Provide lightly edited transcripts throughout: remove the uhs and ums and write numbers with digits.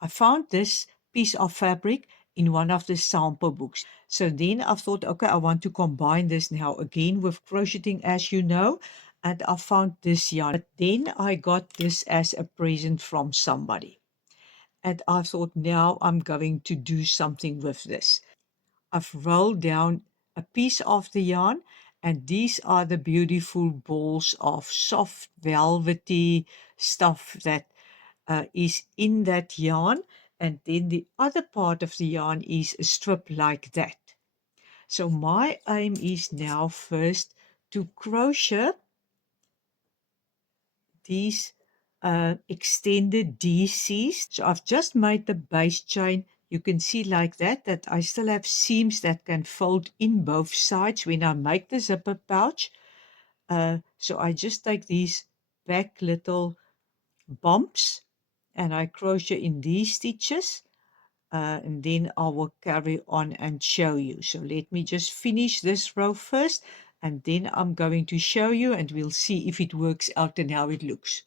I found this piece of fabric in one of the sample books. So then I thought, okay, I want to combine this now again with crocheting, as you know, and I found this yarn. But then I got this as a present from somebody. And I thought, now I'm going to do something with this. I've rolled down a piece of the yarn, and these are the beautiful balls of soft, velvety stuff that is in that yarn. And then the other part of the yarn is a strip like that. So my aim is now first to crochet these extended DCs. So I've just made the base chain. You can see like that, that I still have seams that can fold in both sides when I make the zipper pouch. So I just take these back little bumps and I crochet in these stitches. And then I will carry on and show you. So let me just finish this row first, and then I'm going to show you and we'll see if it works out and how it looks.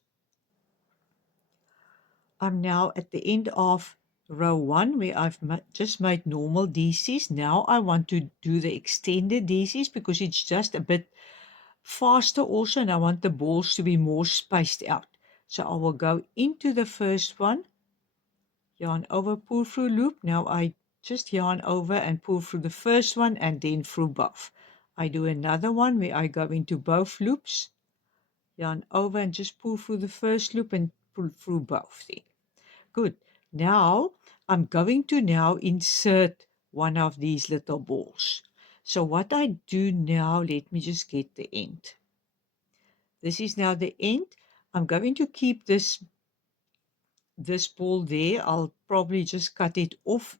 I'm now at the end of row 1 where I've just made normal DCs. Now I want to do the extended DCs because it's just a bit faster also, and I want the balls to be more spaced out. So I will go into the first one, yarn over, pull through loop. Now I just yarn over and pull through the first one and then through both. I do another one where I go into both loops, yarn over and just pull through the first loop and pull through both. Then. Good. Now I'm going to now insert one of these little balls. So what I do now, let me just get the end. This is now the end. I'm going to keep this ball there. I'll probably just cut it off.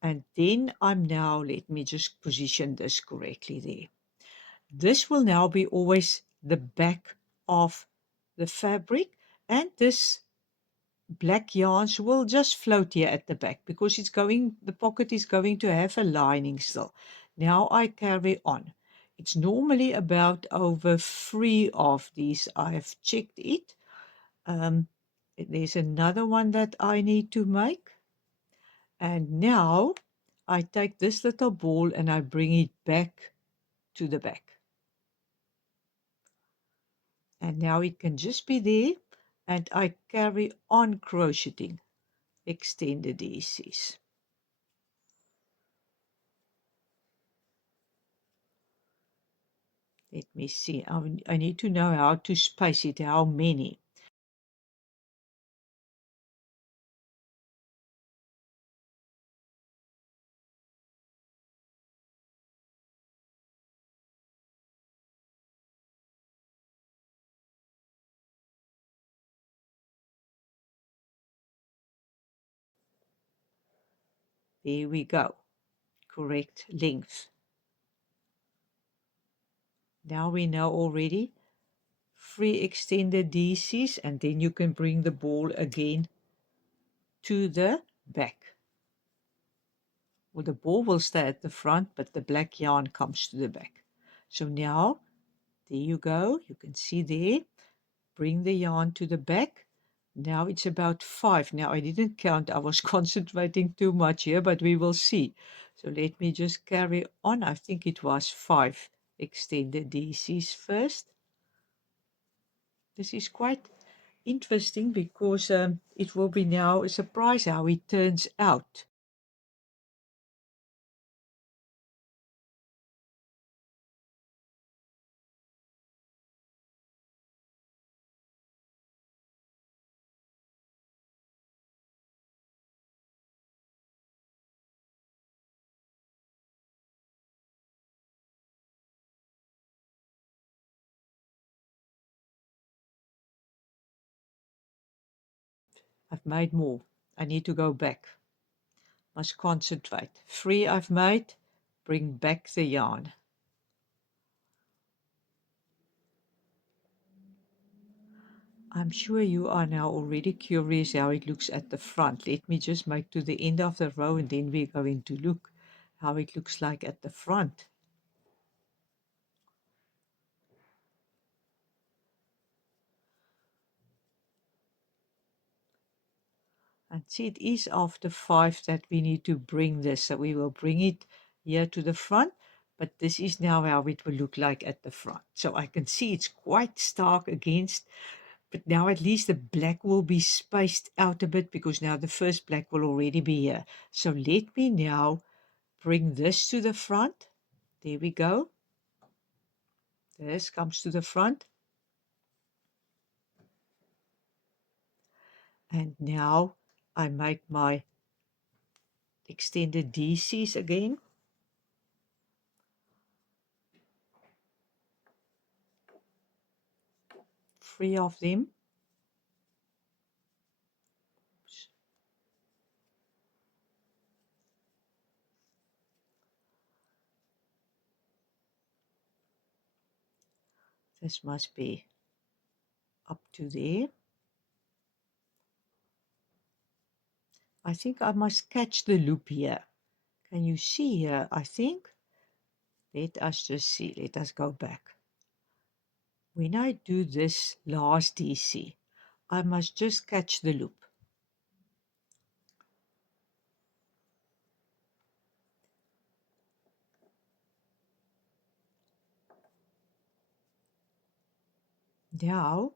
And then I'm now, let me just position this correctly there. This will now be always the back of the fabric, and this black yarns will just float here at the back because the pocket is going to have a lining still. Now I carry on. It's normally about over 3 of these. I have checked it. There's another one that I need to make. And now I take this little ball and I bring it back to the back. And now it can just be there, and I carry on crocheting extended DCs. Let me see. I need to know how to space it, how many. There we go. Correct length. Now we know already 3 extended DCs, and then you can bring the ball again to the back. Well, the ball will stay at the front, but the black yarn comes to the back. So now, there you go. You can see there. Bring the yarn to the back. Now it's about 5. Now I didn't count. I was concentrating too much here, but we will see. So let me just carry on. I think it was 5 extended DCs first. This is quite interesting because it will be now a surprise how it turns out. I've made more. I need to go back. Must concentrate. 3 I've made. Bring back the yarn. I'm sure you are now already curious how it looks at the front. Let me just make to the end of the row and then we're going to look how it looks like at the front. And see, it is after 5 that we need to bring this. So we will bring it here to the front, but this is now how it will look like at the front. So I can see it's quite stark against, but now at least the black will be spaced out a bit because now the first black will already be here. So let me now bring this to the front. There we go. This comes to the front. And now I make my extended DCs again. 3 of them. This must be up to there. I think I must catch the loop here. Can you see here? I think. Let us just see. Let us go back. When I do this last DC, I must just catch the loop. Now,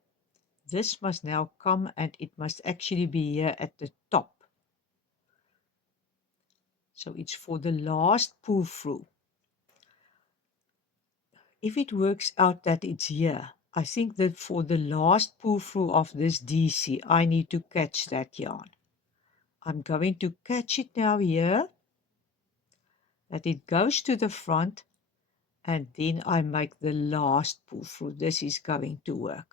this must now come and it must actually be here at the top. So it's for the last pull through. If it works out that it's here, I think that for the last pull through of this DC, I need to catch that yarn. I'm going to catch it now here, that it goes to the front, and then I make the last pull through. This is going to work.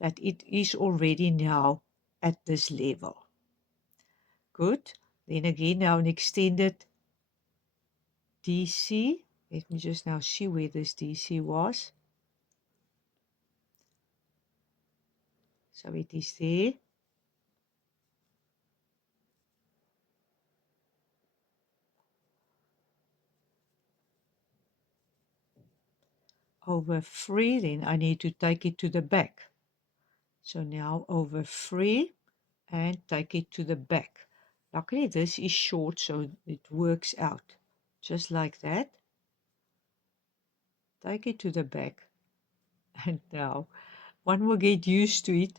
That it is already now at this level. Good. Then again, now an extended DC. Let me just now see where this DC was. So it is there. Over 3, then I need to take it to the back. So now over 3 and take it to the back. Luckily this is short, so it works out. Just like that. Take it to the back. And now one will get used to it.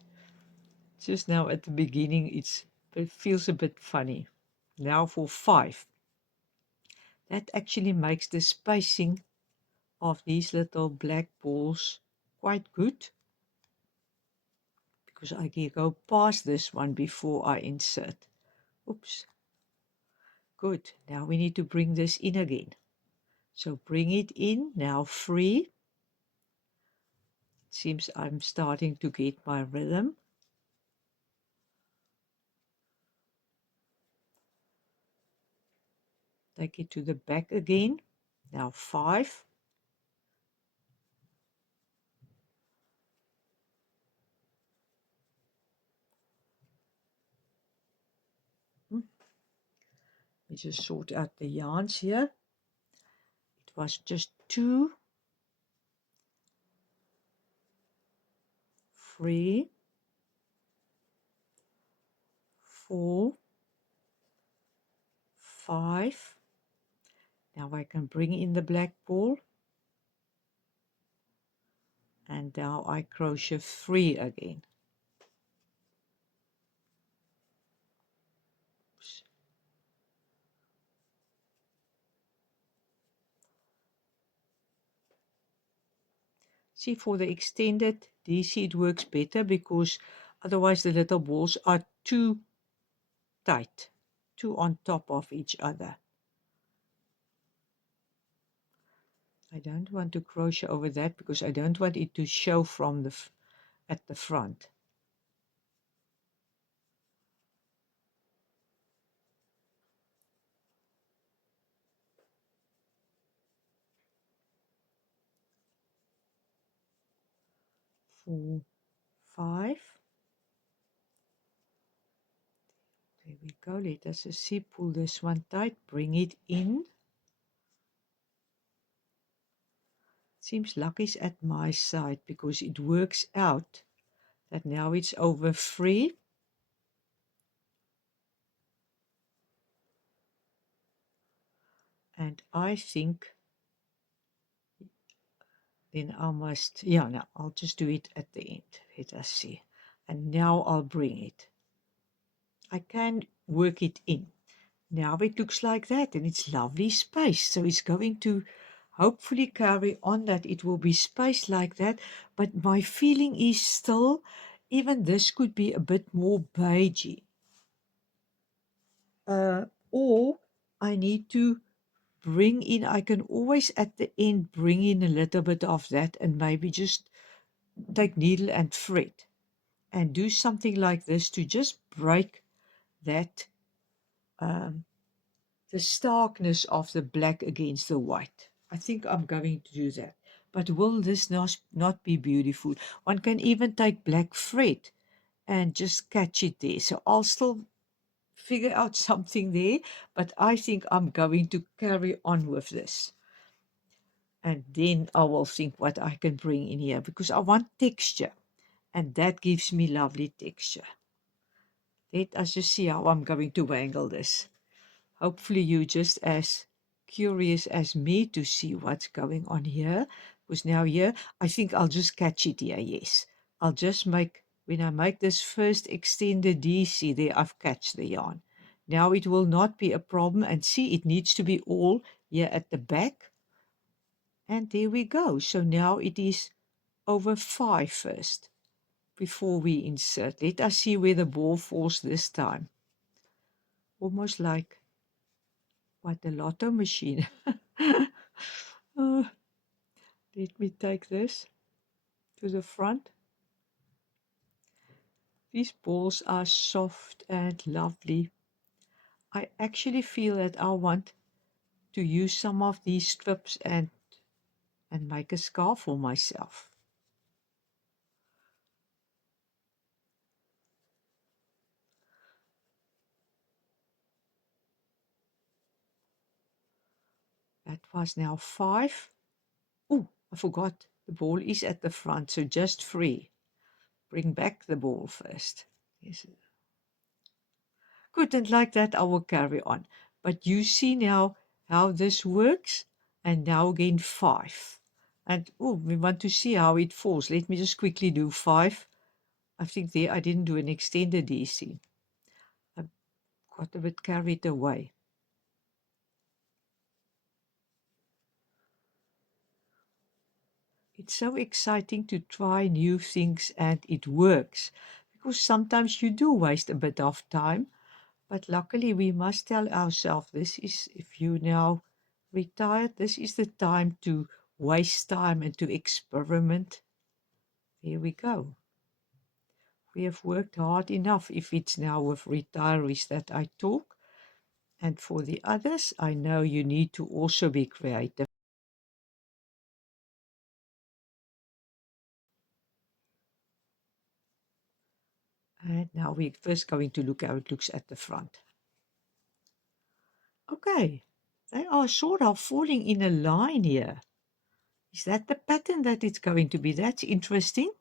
Just now at the beginning it feels a bit funny. Now for 5. That actually makes the spacing of these little black balls quite good, because I can go past this one before I insert. Oops. Good. Now we need to bring this in again. So bring it in, now 3. It seems I'm starting to get my rhythm. Take it to the back again. Now 5. Let me just sort out the yarns here. It was just 2, 3, 4, 5. Now I can bring in the black ball. And now I crochet 3 again. Oops. See, for the extended DC it works better because otherwise the little balls are too tight, too on top of each other. I don't want to crochet over that because I don't want it to show from at the front. Four, 5. There we go. Let us just see, pull this one tight, bring it in. Seems lucky's at my side because it works out that now it's over 3. And I think then I must, yeah, no, I'll just do it at the end. Let us see. And now I'll bring it. I can work it in. Now it looks like that, and it's lovely space. So it's going to hopefully carry on that it will be spaced like that. But my feeling is still, even this could be a bit more beigey. Or I need to bring in, I can always at the end bring in a little bit of that and maybe just take needle and thread and do something like this to just break that um, the starkness of the black against the white. I think I'm going to do that. But will this not be beautiful? One can even take black thread and just catch it there. So I'll still figure out something there, but I think I'm going to carry on with this. And then I will think what I can bring in here because I want texture, and that gives me lovely texture. Let us just see how I'm going to wangle this. Hopefully you're just as curious as me to see what's going on here. Because now here, I think I'll just catch it here, yes. I'll just make, when I make this first extended DC there, I've catched the yarn. Now it will not be a problem, and see, it needs to be all here at the back. And there we go. So now it is over 5 first before we insert. Let us see where the ball falls this time. Almost like what the lotto machine. Uh, let me take this to the front. These balls are soft and lovely. I actually feel that I want to use some of these strips and make a scarf for myself. That was now 5. Oh, I forgot. The ball is at the front, so just 3. Bring back the ball first. Yes. Good, and like that I will carry on. But you see now how this works, and now again 5. And oh, we want to see how it falls. Let me just quickly do 5. I think there I didn't do an extended DC. I got a bit carried away. It's so exciting to try new things and it works, because sometimes you do waste a bit of time, but luckily we must tell ourselves this is, if you now retired, this is the time to waste time and to experiment. There we go. We have worked hard enough if it's now with retirees that I talk. And for the others, I know you need to also be creative. And now we're first going to look how it looks at the front. Okay, they are sort of falling in a line here. Is that the pattern that it's going to be? That's interesting.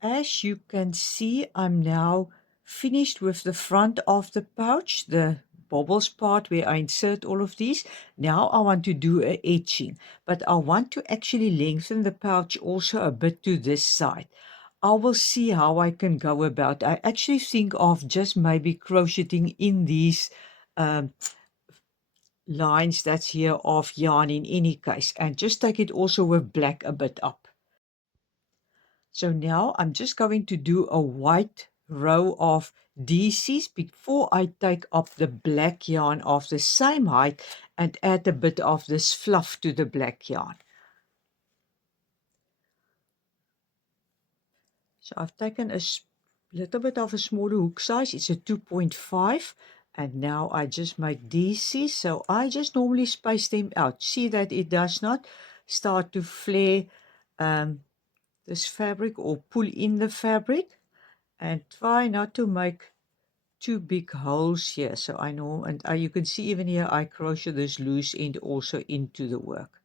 As you can see, I'm now finished with the front of the pouch, the bobbles part where I insert all of these. Now I want to do a etching, but I want to actually lengthen the pouch also a bit to this side. I will see how I can go about. I actually think of just maybe crocheting in these um, lines that's here of yarn in any case, and just take it also with black a bit up. So now I'm just going to do a white row of DCs before I take up the black yarn of the same height and add a bit of this fluff to the black yarn. So I've taken a little bit of a smaller hook size. It's a 2.5. And now I just make DCs. So I just normally space them out. See that it does not start to flare this fabric or pull in the fabric. And try not to make two big holes here. So I know, and you can see even here I crochet this loose end also into the work.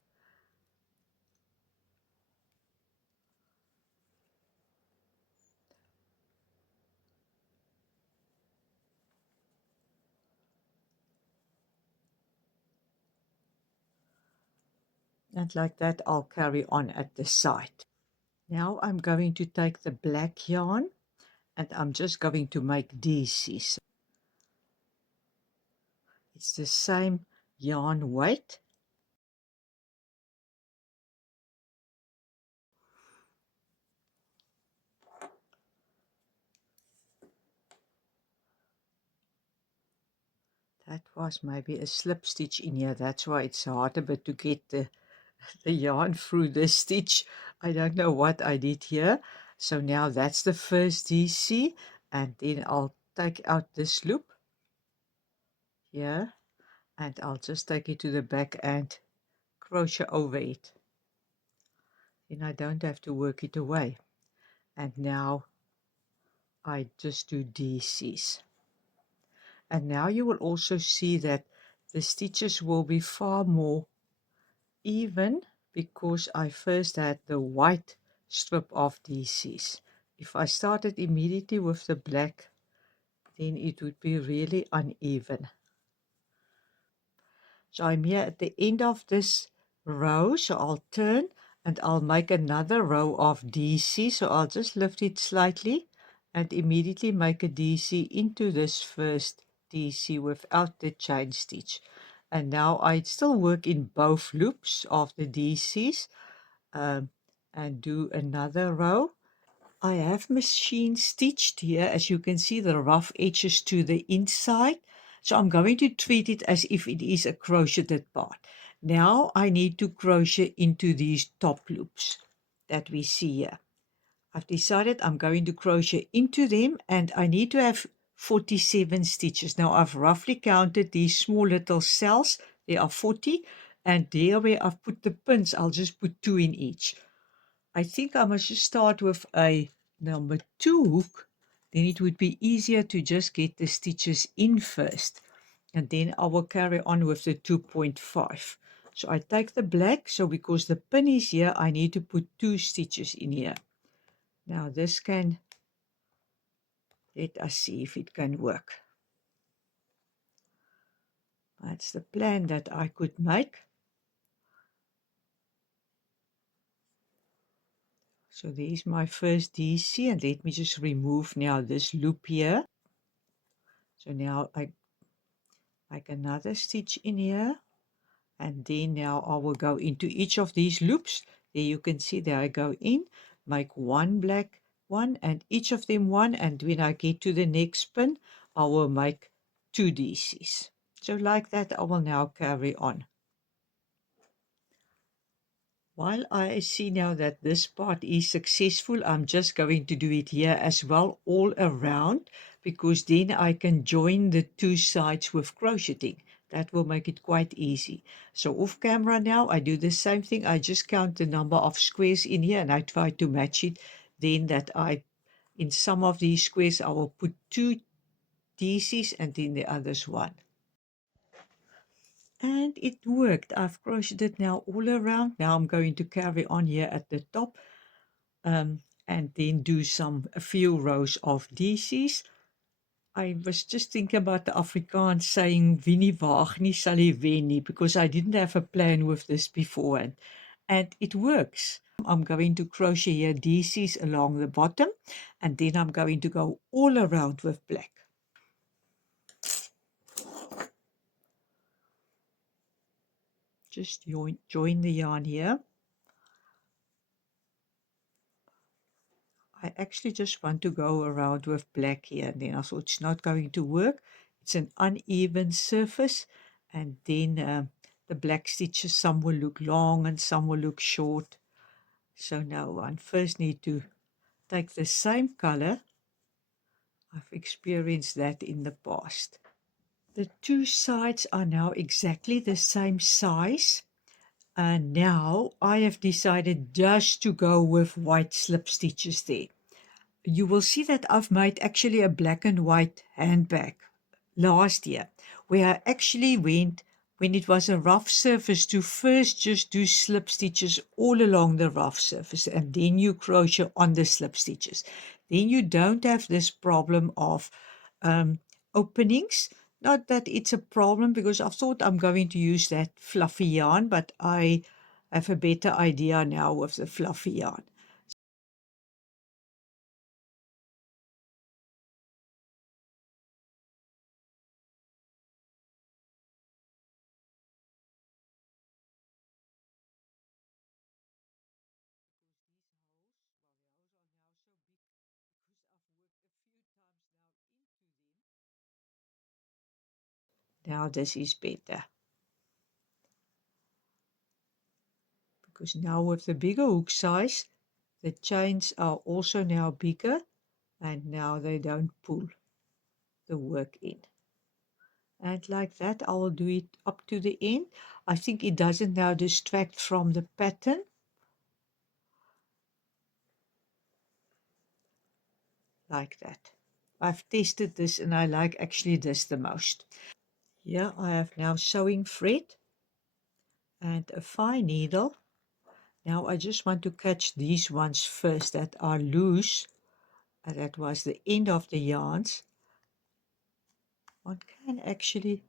And like that, I'll carry on at the side. Now I'm going to take the black yarn and I'm just going to make DCs. It's the same yarn weight. That was maybe a slip stitch in here. That's why it's harder, but to get the yarn through the stitch, I don't know what I did here. So now that's the first DC, and then I'll take out this loop here, and I'll just take it to the back and crochet over it. Then I don't have to work it away. And now I just do DCs. And now you will also see that the stitches will be far more even because I first had the white strip of DCs. If I started immediately with the black, then it would be really uneven. So I'm here at the end of this row, so I'll turn and I'll make another row of DC. So I'll just lift it slightly and immediately make a DC into this first DC without the chain stitch. And now I still work in both loops of the DCs and do another row. I have machine stitched here, as you can see, the rough edges to the inside. So I'm going to treat it as if it is a crocheted part. Now I need to crochet into these top loops that we see here. I've decided I'm going to crochet into them and I need to have 47 stitches. Now I've roughly counted these small little cells. There are 40, and there where I've put the pins, I'll just put 2 in each. I think I must just start with a number 2 hook, then it would be easier to just get the stitches in first, and then I will carry on with the 2.5. So I take the black, so because the pin is here, I need to put 2 stitches in here. Now this can, let us see if it can work. That's the plan that I could make. So there's my first DC, and let me just remove now this loop here. So now I make another stitch in here, and then now I will go into each of these loops. There you can see that I go in, make one black one, and each of them one, and when I get to the next pin, I will make 2 DCs. So like that, I will now carry on. While I see now that this part is successful, I'm just going to do it here as well, all around, because then I can join the 2 sides with crocheting. That will make it quite easy. So off camera now, I do the same thing. I just count the number of squares in here and I try to match it. Then that in some of these squares, I will put 2 DCs and then the others 1. And it worked. I've crocheted now all around. Now I'm going to carry on here at the top and then do a few rows of DCs. I was just thinking about the Afrikaans saying, wie nie waag nie sal hy wen nie, because I didn't have a plan with this beforehand. And it works. I'm going to crochet here DCs along the bottom, and then I'm going to go all around with black. Just join the yarn here. I actually just want to go around with black here, and then I thought it's not going to work. It's an uneven surface, and then the black stitches, some will look long and some will look short. So now I first need to take the same color. I've experienced that in the past. The 2 sides are now exactly the same size. And now I have decided just to go with white slip stitches there. You will see that I've made actually a black and white handbag last year, where I actually went, when it was a rough surface, to first just do slip stitches all along the rough surface, and then you crochet on the slip stitches. Then you don't have this problem of openings. Not that it's a problem, because I thought I'm going to use that fluffy yarn, but I have a better idea now with the fluffy yarn. Because these holes, well, the holes are now so big because I've worked a few times now into them. Now this is better. Because now with the bigger hook size, the chains are also now bigger and now they don't pull the work in. And like that, I will do it up to the end. I think it doesn't now distract from the pattern. Like that. I've tested this and I like actually this the most. Here I have now sewing thread and a fine needle. Now I just want to catch these ones first that are loose. And that was the end of the yarns. One can actually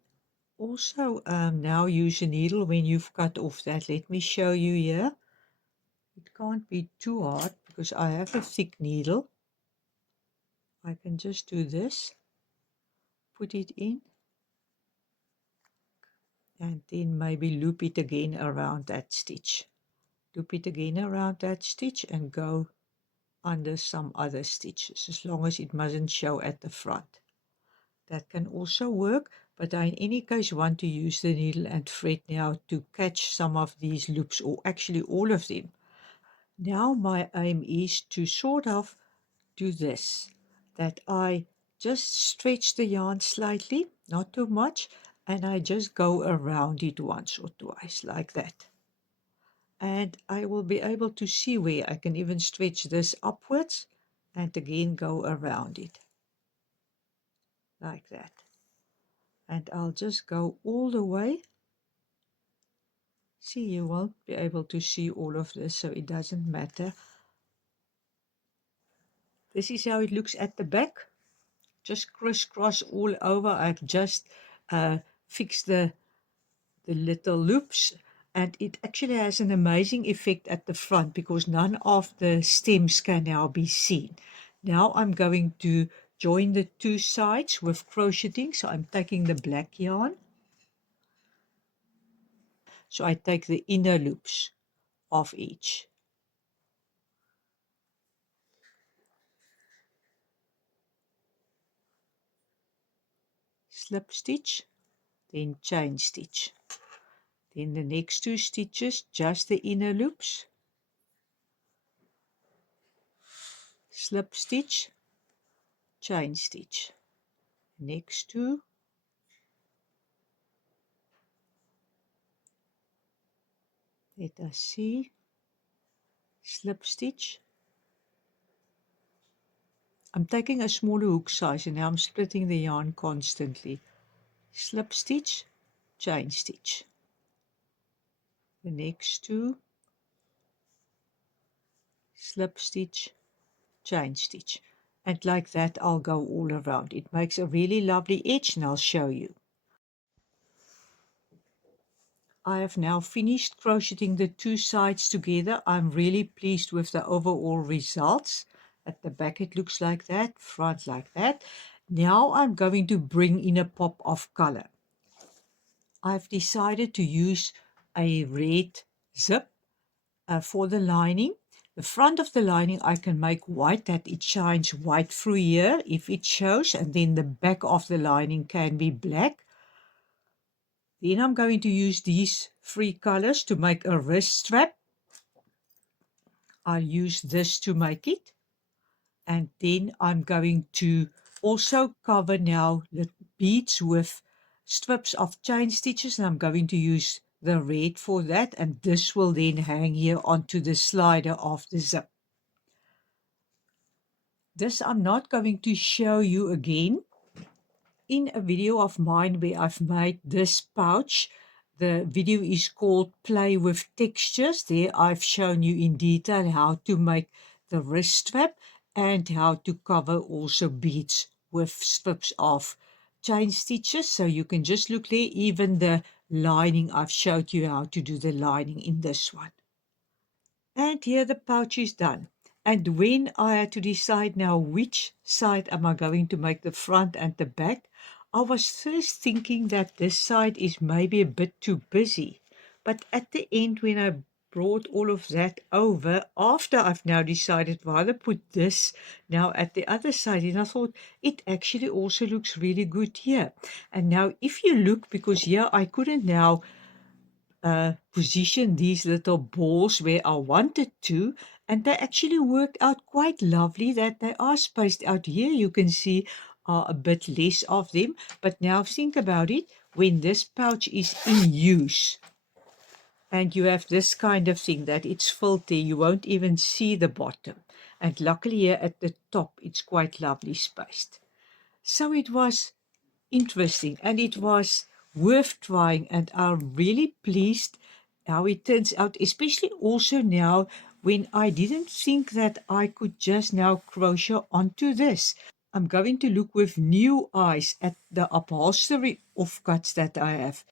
also now use a needle when you've cut off that. Let me show you here. It can't be too hard because I have a thick needle. I can just do this, put it in, and then maybe loop it again around that stitch. Loop it again around that stitch and go under some other stitches, as long as it mustn't show at the front. That can also work, but I in any case want to use the needle and thread now to catch some of these loops, or actually all of them. Now my aim is to sort of do this, that I just stretch the yarn slightly, not too much, and I just go around it once or twice like that. And I will be able to see where I can even stretch this upwards and again go around it like that. And I'll just go all the way. See, you won't be able to see all of this, so it doesn't matter. This is how it looks at the back. Just crisscross all over. I've just fixed the little loops, and it actually has an amazing effect at the front because none of the stems can now be seen. Now I'm going to join the two sides with crocheting. So I'm taking the black yarn. So I take the inner loops of each. Slip stitch, then chain stitch. Then the next two stitches, just the inner loops. Slip stitch, chain stitch. Next two. Let us see. Slip stitch. I'm taking a smaller hook size and now I'm splitting the yarn constantly. Slip stitch, chain stitch. The next two. Slip stitch, chain stitch. And like that I'll go all around. It makes a really lovely edge and I'll show you. I have now finished crocheting the two sides together. I'm really pleased with the overall results. At the back it looks like that, front like that. Now I'm going to bring in a pop of color. I've decided to use a red zip for the lining. The front of the lining I can make white, that it shines white through here if it shows, and then the back of the lining can be black. Then I'm going to use these three colors to make a wrist strap. I'll use this to make it. And then I'm going to also cover now the beads with strips of chain stitches, and I'm going to use the red for that, and this will then hang here onto the slider of the zip. This I'm not going to show you again. In a video of mine where I've made this pouch, the video is called Play with Textures. There I've shown you in detail how to make the wrist strap and how to cover also beads with strips of chain stitches, so you can just look there. Even the lining, I've showed you how to do the lining in this one. And here the pouch is done. And when I had to decide now which side am I going to make the front and the back, I was first thinking that this side is maybe a bit too busy. But at the end, when I brought all of that over, after I've now decided rather put this now at the other side, and I thought it actually also looks really good here. And now if you look, because here I couldn't now position these little balls where I wanted to, and they actually worked out quite lovely that they are spaced out. Here you can see a bit less of them, but now think about it, when this pouch is in use and you have this kind of thing that it's filled there, you won't even see the bottom, and luckily here at the top it's quite lovely spaced. So it was interesting and it was worth trying, and I'm really pleased how it turns out, especially also now when I didn't think that I could just now crochet onto this. I'm going to look with new eyes at the upholstery offcuts that I have,